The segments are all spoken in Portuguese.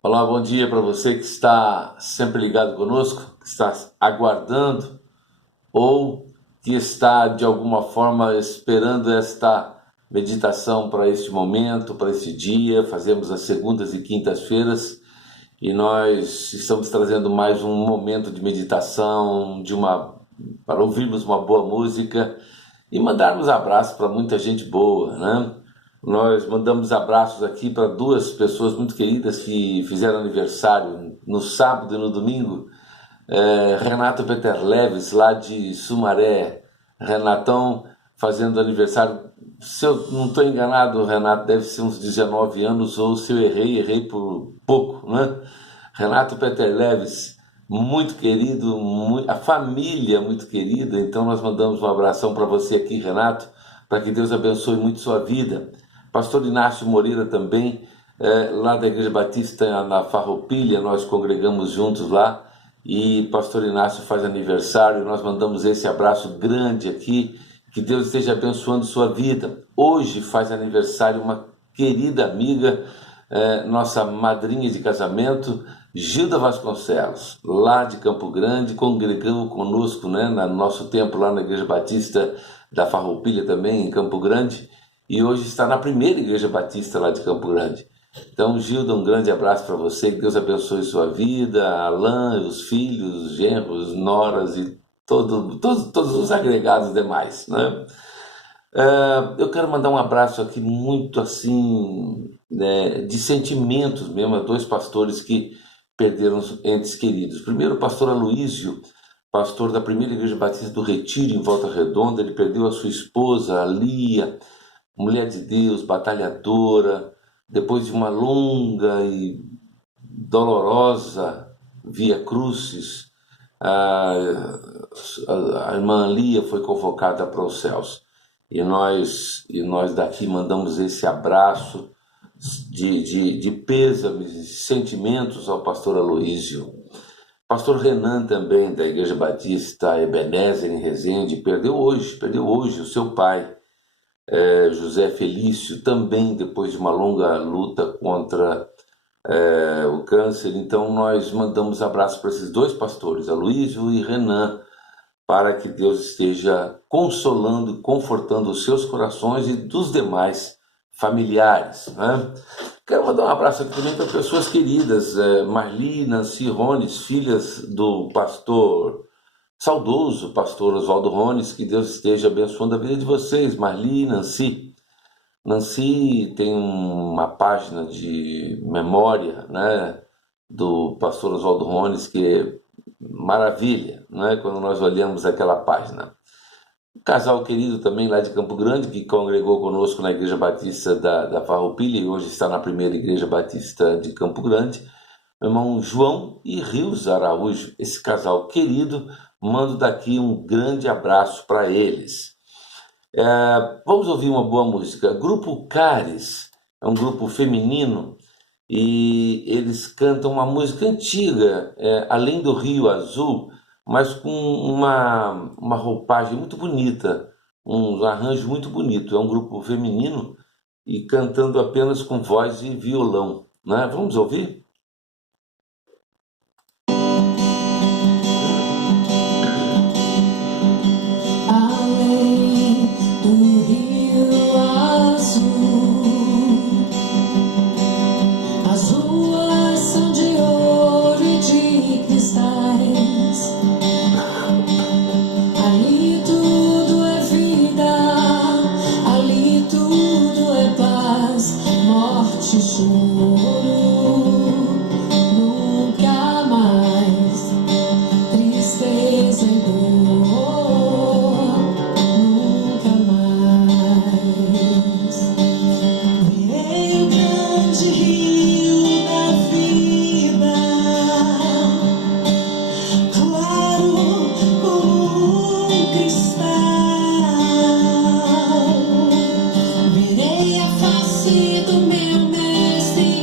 Olá, bom dia para você que está sempre ligado conosco, que está aguardando ou que está de alguma forma esperando esta meditação para este momento, para este dia. Fazemos as segundas e quintas-feiras e nós estamos trazendo mais um momento de meditação, para ouvirmos uma boa música e mandarmos abraços para muita gente boa, né? Nós mandamos abraços aqui para duas pessoas muito queridas que fizeram aniversário no sábado e no domingo. Renato Peter Leves, lá de Sumaré. Renatão fazendo aniversário. Se eu não estou enganado, Renato deve ser uns 19 anos, ou se eu errei por pouco, né? Renato Peter Leves, muito querido, a família muito querida. Então nós mandamos um abração para você aqui, Renato, para que Deus abençoe muito sua vida. Pastor Inácio Moreira também, lá da Igreja Batista na Farroupilha, nós congregamos juntos lá, e Pastor Inácio faz aniversário, nós mandamos esse abraço grande aqui, que Deus esteja abençoando sua vida. Hoje faz aniversário uma querida amiga, nossa madrinha de casamento, Gilda Vasconcelos, lá de Campo Grande, congregou conosco, né, no nosso tempo lá na Igreja Batista da Farroupilha também, em Campo Grande, e hoje está na primeira Igreja Batista lá de Campo Grande. Então, Gilda, um grande abraço para você, que Deus abençoe sua vida, Alain, os filhos, os genros, noras e todos os agregados demais, né? Eu quero mandar um abraço aqui muito assim, né, de sentimentos mesmo, a dois pastores que perderam entes queridos. Primeiro, o pastor Aloísio, pastor da primeira Igreja Batista do Retiro, em Volta Redonda. Ele perdeu a sua esposa, a Lia, mulher de Deus, batalhadora, depois de uma longa e dolorosa via crucis. A irmã Lia foi convocada para os céus. E nós daqui mandamos esse abraço de pêsames e sentimentos ao pastor Aloísio. Pastor Renan também, da Igreja Batista Ebenezer, em Resende, perdeu hoje o seu pai, José Felício, também depois de uma longa luta contra o câncer. Então nós mandamos abraço para esses dois pastores, Aloísio e Renan, para que Deus esteja consolando e confortando os seus corações e dos demais familiares, né? Quero mandar um abraço aqui também para pessoas queridas, Marli, Nancy Rones, filhas do saudoso pastor Oswaldo Rones. Que Deus esteja abençoando a vida de vocês, Marli e Nancy. Nancy tem uma página de memória, né, do pastor Oswaldo Rones, que é maravilha, né, quando nós olhamos aquela página. Um casal querido também lá de Campo Grande, que congregou conosco na Igreja Batista da Farroupilha e hoje está na primeira Igreja Batista de Campo Grande, meu irmão João e Rios Araújo. Esse casal querido, mando daqui um grande abraço para eles. Vamos ouvir uma boa música. Grupo Caris é um grupo feminino e eles cantam uma música antiga, Além do Rio Azul, mas com uma roupagem muito bonita, um arranjo muito bonito. É um grupo feminino e cantando apenas com voz e violão, né? Vamos ouvir? Além do rio azul, as ruas são de ouro e de cristais. Ali tudo é vida, ali tudo é paz, morte e choro. Nunca mais tristeza e dor, nunca mais. Virei o grande rio da vida, claro como um cristal. Virei a face do meu mestre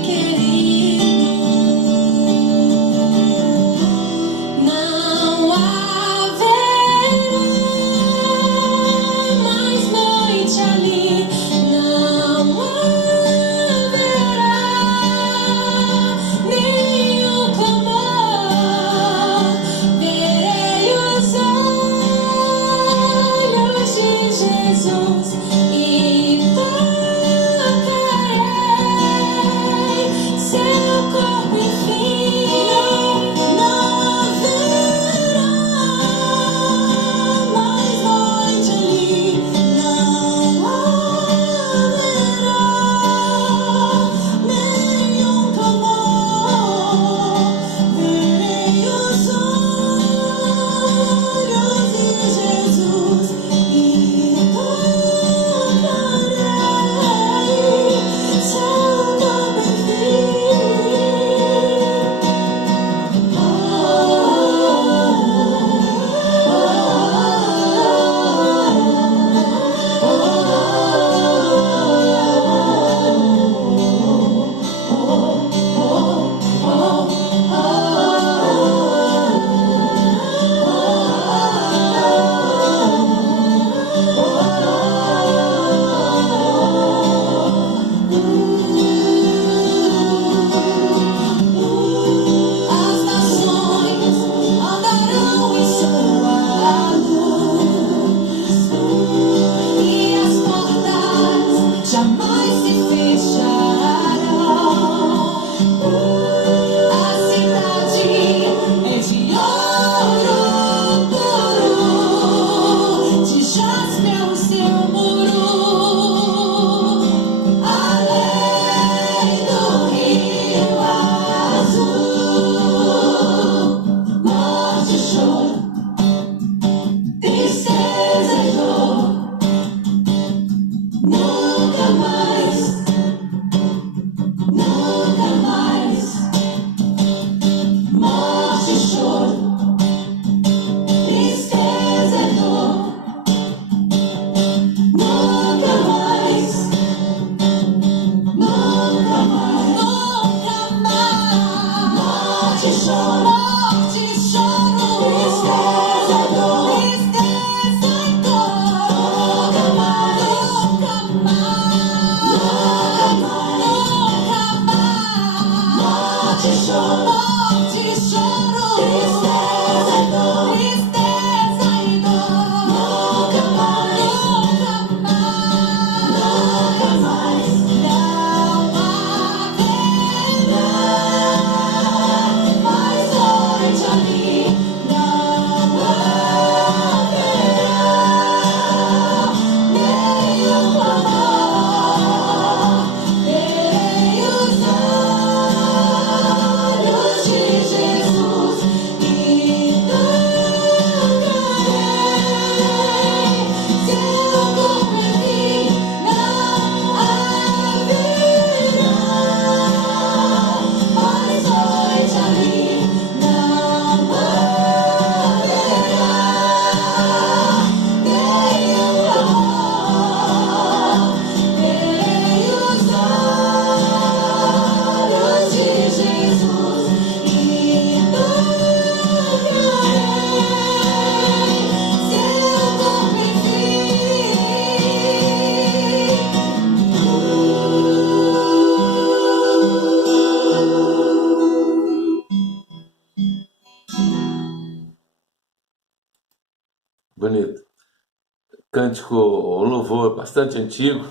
cântico, um louvor bastante antigo,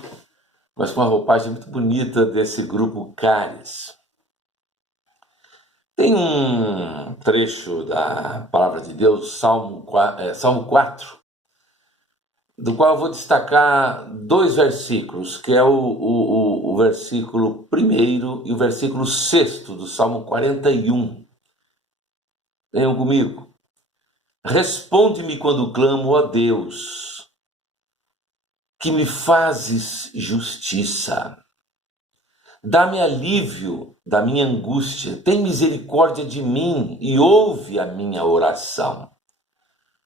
mas com uma roupagem muito bonita desse grupo Caris. Tem um trecho da Palavra de Deus, Salmo 4, do qual eu vou destacar dois versículos, que é o versículo 1º e o versículo 6º do Salmo 41. Venham comigo. Responde-me quando clamo, ó Deus, que me fazes justiça. Dá-me alívio da minha angústia, tem misericórdia de mim e ouve a minha oração.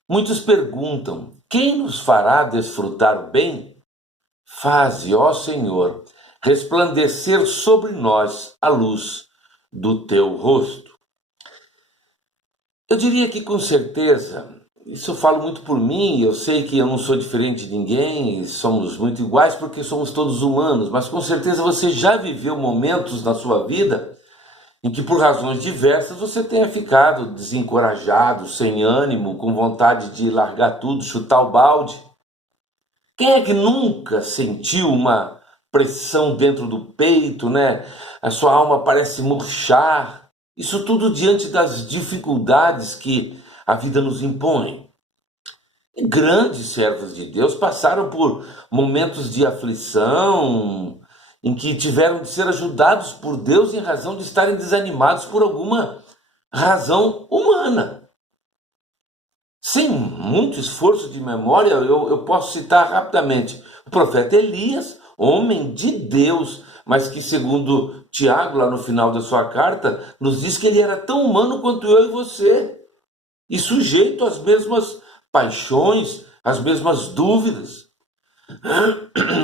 Muitos perguntam, quem nos fará desfrutar o bem? Faze, ó Senhor, resplandecer sobre nós a luz do teu rosto. Eu diria que com certeza, isso eu falo muito por mim, eu sei que eu não sou diferente de ninguém, somos muito iguais porque somos todos humanos, mas com certeza você já viveu momentos na sua vida em que por razões diversas você tenha ficado desencorajado, sem ânimo, com vontade de largar tudo, chutar o balde. Quem é que nunca sentiu uma pressão dentro do peito, né? A sua alma parece murchar. Isso tudo diante das dificuldades que a vida nos impõe. E grandes servos de Deus passaram por momentos de aflição, em que tiveram de ser ajudados por Deus em razão de estarem desanimados por alguma razão humana. Sem muito esforço de memória, eu posso citar rapidamente o profeta Elias, homem de Deus, mas que, segundo Tiago, lá no final da sua carta, nos diz que ele era tão humano quanto eu e você, e sujeito às mesmas paixões, às mesmas dúvidas.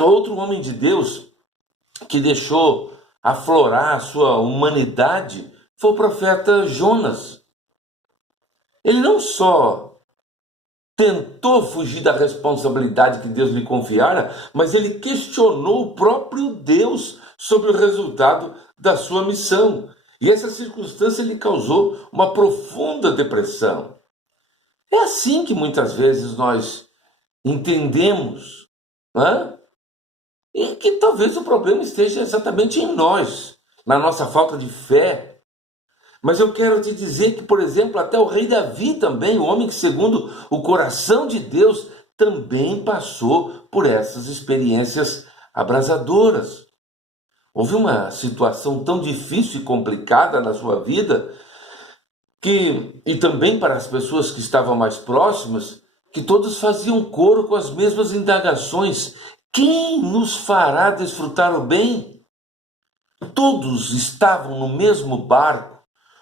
Outro homem de Deus que deixou aflorar a sua humanidade foi o profeta Jonas. Ele não só tentou fugir da responsabilidade que Deus lhe confiara, mas ele questionou o próprio Deus sobre o resultado da sua missão. E essa circunstância lhe causou uma profunda depressão. É assim que muitas vezes nós entendemos, né? E que talvez o problema esteja exatamente em nós, na nossa falta de fé. Mas eu quero te dizer que, por exemplo, até o rei Davi também, o homem que, segundo o coração de Deus, também passou por essas experiências abrasadoras. Houve uma situação tão difícil e complicada na sua vida, e também para as pessoas que estavam mais próximas, que todos faziam coro com as mesmas indagações. Quem nos fará desfrutar o bem? Todos estavam no mesmo barco,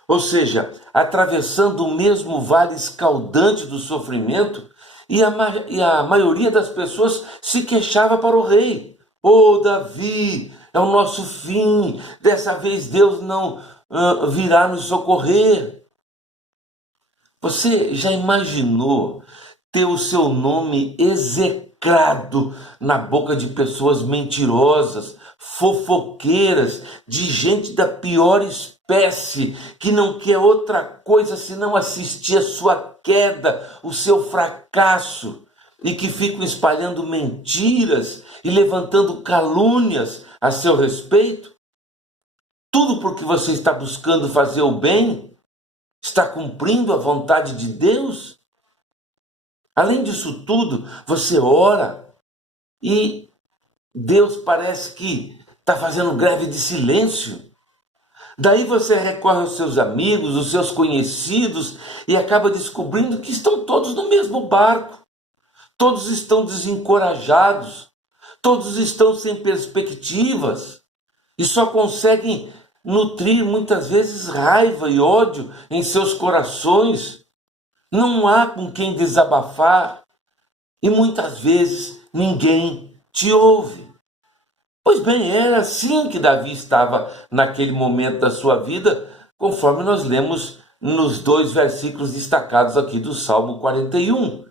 ou seja, atravessando o mesmo vale escaldante do sofrimento, e a maioria das pessoas se queixava para o rei. Oh, Davi, é o nosso fim, dessa vez Deus não virá nos socorrer. Você já imaginou ter o seu nome execrado na boca de pessoas mentirosas, fofoqueiras, de gente da pior espécie, que não quer outra coisa senão assistir a sua queda, o seu fracasso, e que ficam espalhando mentiras e levantando calúnias a seu respeito? Tudo porque você está buscando fazer o bem? Está cumprindo a vontade de Deus? Além disso tudo, você ora e Deus parece que está fazendo greve de silêncio. Daí você recorre aos seus amigos, os seus conhecidos e acaba descobrindo que estão todos no mesmo barco. Todos estão desencorajados, todos estão sem perspectivas e só conseguem nutrir muitas vezes raiva e ódio em seus corações. Não há com quem desabafar e muitas vezes ninguém te ouve. Pois bem, era assim que Davi estava naquele momento da sua vida, conforme nós lemos nos dois versículos destacados aqui do Salmo 41.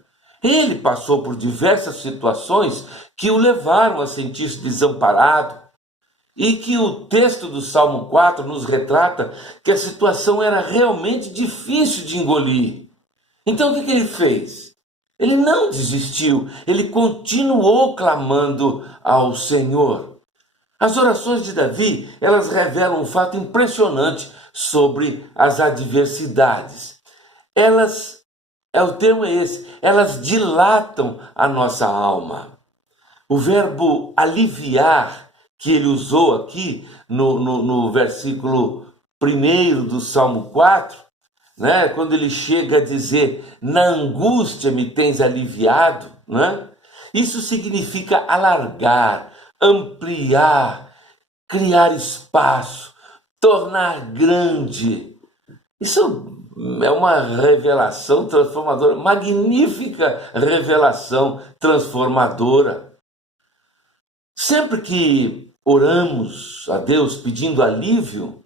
Ele passou por diversas situações que o levaram a sentir-se desamparado, e que o texto do Salmo 4 nos retrata que a situação era realmente difícil de engolir. Então o que ele fez? Ele não desistiu, ele continuou clamando ao Senhor. As orações de Davi, elas revelam um fato impressionante sobre as adversidades. O termo é esse, elas dilatam a nossa alma. O verbo aliviar, que ele usou aqui no versículo 1 do Salmo 4, né? Quando ele chega a dizer, na angústia me tens aliviado, né? Isso significa alargar, ampliar, criar espaço, tornar grande. Isso é uma revelação transformadora, magnífica revelação transformadora. Sempre que oramos a Deus pedindo alívio,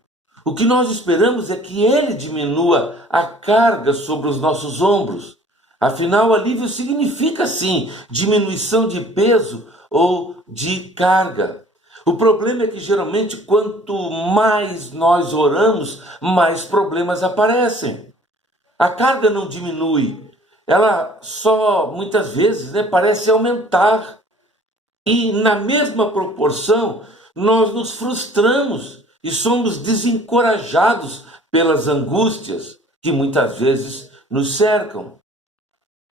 o que nós esperamos é que Ele diminua a carga sobre os nossos ombros. Afinal, alívio significa, sim, diminuição de peso ou de carga. O problema é que, geralmente, quanto mais nós oramos, mais problemas aparecem. A carga não diminui, ela só, muitas vezes, parece aumentar. E, na mesma proporção, nós nos frustramos e somos desencorajados pelas angústias que muitas vezes nos cercam.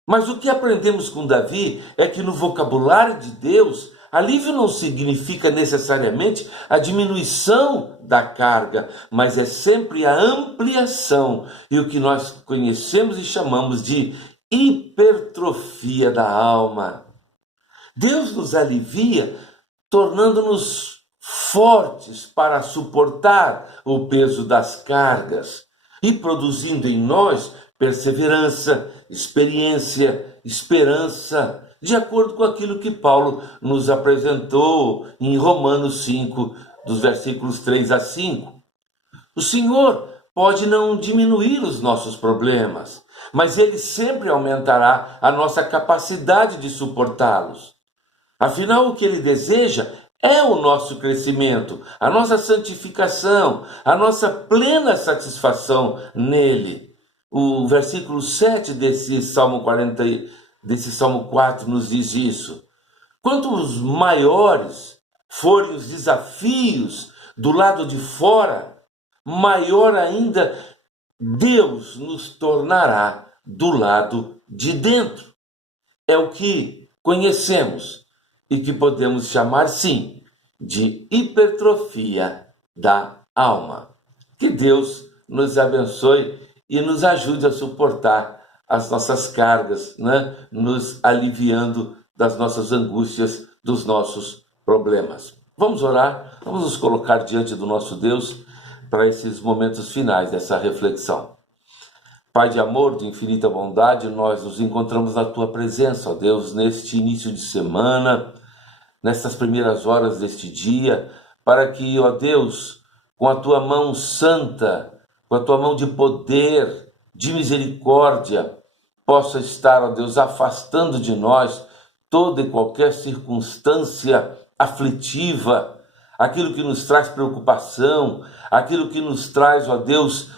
Mas o que aprendemos com Davi é que no vocabulário de Deus, alívio não significa necessariamente a diminuição da carga, mas é sempre a ampliação e o que nós conhecemos e chamamos de hipertrofia da alma. Deus nos alivia, tornando-nos fortes para suportar o peso das cargas e produzindo em nós perseverança, experiência, esperança, de acordo com aquilo que Paulo nos apresentou em Romanos 5, dos versículos 3 a 5. O Senhor pode não diminuir os nossos problemas, mas Ele sempre aumentará a nossa capacidade de suportá-los. Afinal, o que Ele deseja é o nosso crescimento, a nossa santificação, a nossa plena satisfação nele. O versículo 7 desse Salmo 4 nos diz isso. Quanto os maiores forem os desafios do lado de fora, maior ainda Deus nos tornará do lado de dentro. É o que conhecemos e que podemos chamar, sim, de hipertrofia da alma. Que Deus nos abençoe e nos ajude a suportar as nossas cargas, nos aliviando das nossas angústias, dos nossos problemas. Vamos orar, vamos nos colocar diante do nosso Deus para esses momentos finais dessa reflexão. Pai de amor, de infinita bondade, nós nos encontramos na Tua presença, ó Deus, neste início de semana, nessas primeiras horas deste dia, para que, ó Deus, com a Tua mão santa, com a Tua mão de poder, de misericórdia, possa estar, ó Deus, afastando de nós toda e qualquer circunstância aflitiva, aquilo que nos traz preocupação, aquilo que nos traz, ó Deus,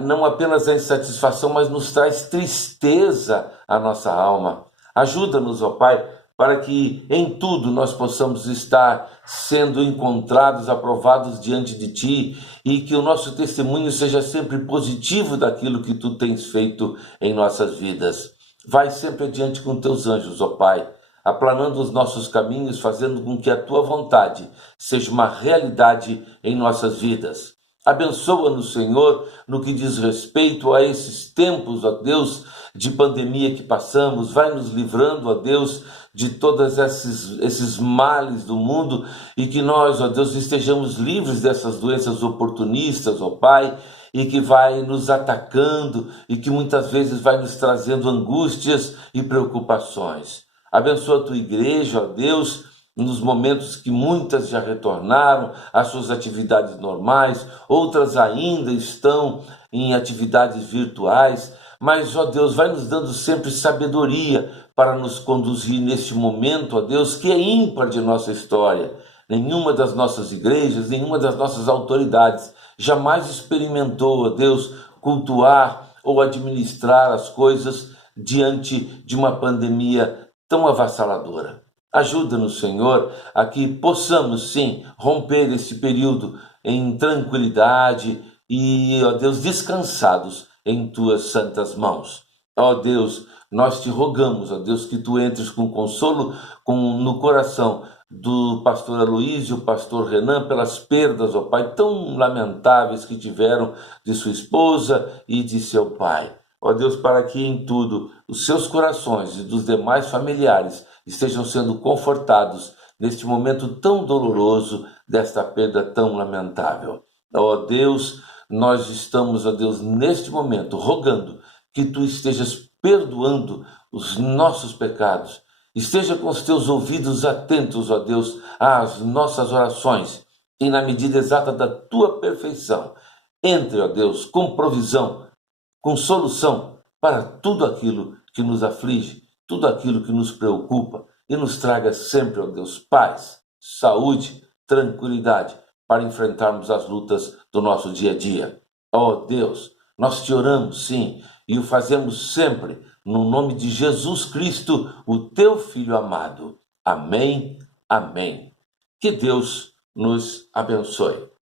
não apenas a insatisfação, mas nos traz tristeza à nossa alma. Ajuda-nos, ó Pai, para que em tudo nós possamos estar sendo encontrados, aprovados diante de Ti, e que o nosso testemunho seja sempre positivo daquilo que Tu tens feito em nossas vidas. Vai sempre adiante com Teus anjos, ó Pai, aplanando os nossos caminhos, fazendo com que a Tua vontade seja uma realidade em nossas vidas. Abençoa-nos, Senhor, no que diz respeito a esses tempos, ó Deus, de pandemia que passamos. Vai nos livrando, ó Deus, de todos esses males do mundo e que nós, ó Deus, estejamos livres dessas doenças oportunistas, ó Pai, e que vai nos atacando e que muitas vezes vai nos trazendo angústias e preocupações. Abençoa a Tua igreja, ó Deus, nos momentos que muitas já retornaram às suas atividades normais, outras ainda estão em atividades virtuais, mas, ó Deus, vai nos dando sempre sabedoria para nos conduzir neste momento, ó Deus, que é ímpar de nossa história. Nenhuma das nossas igrejas, nenhuma das nossas autoridades jamais experimentou, ó Deus, cultuar ou administrar as coisas diante de uma pandemia tão avassaladora. Ajuda-nos, Senhor, a que possamos, sim, romper esse período em tranquilidade e, ó Deus, descansados em Tuas santas mãos. Ó Deus, nós te rogamos, ó Deus, que Tu entres com consolo no coração do pastor Aloísio, pastor Renan, pelas perdas, ó Pai, tão lamentáveis que tiveram de sua esposa e de seu pai. Ó Deus, para que em tudo os seus corações e dos demais familiares estejam sendo confortados neste momento tão doloroso desta perda tão lamentável. Ó Deus, nós estamos, ó Deus, neste momento rogando que Tu estejas perdoando os nossos pecados. Esteja com os Teus ouvidos atentos, ó Deus, às nossas orações e na medida exata da Tua perfeição. Entre, ó Deus, com provisão, com solução para tudo aquilo que nos aflige, tudo aquilo que nos preocupa e nos traga sempre, ó Deus, paz, saúde, tranquilidade para enfrentarmos as lutas do nosso dia a dia. Ó Deus, nós te oramos, sim, e o fazemos sempre no nome de Jesus Cristo, o Teu Filho amado. Amém, amém. Que Deus nos abençoe.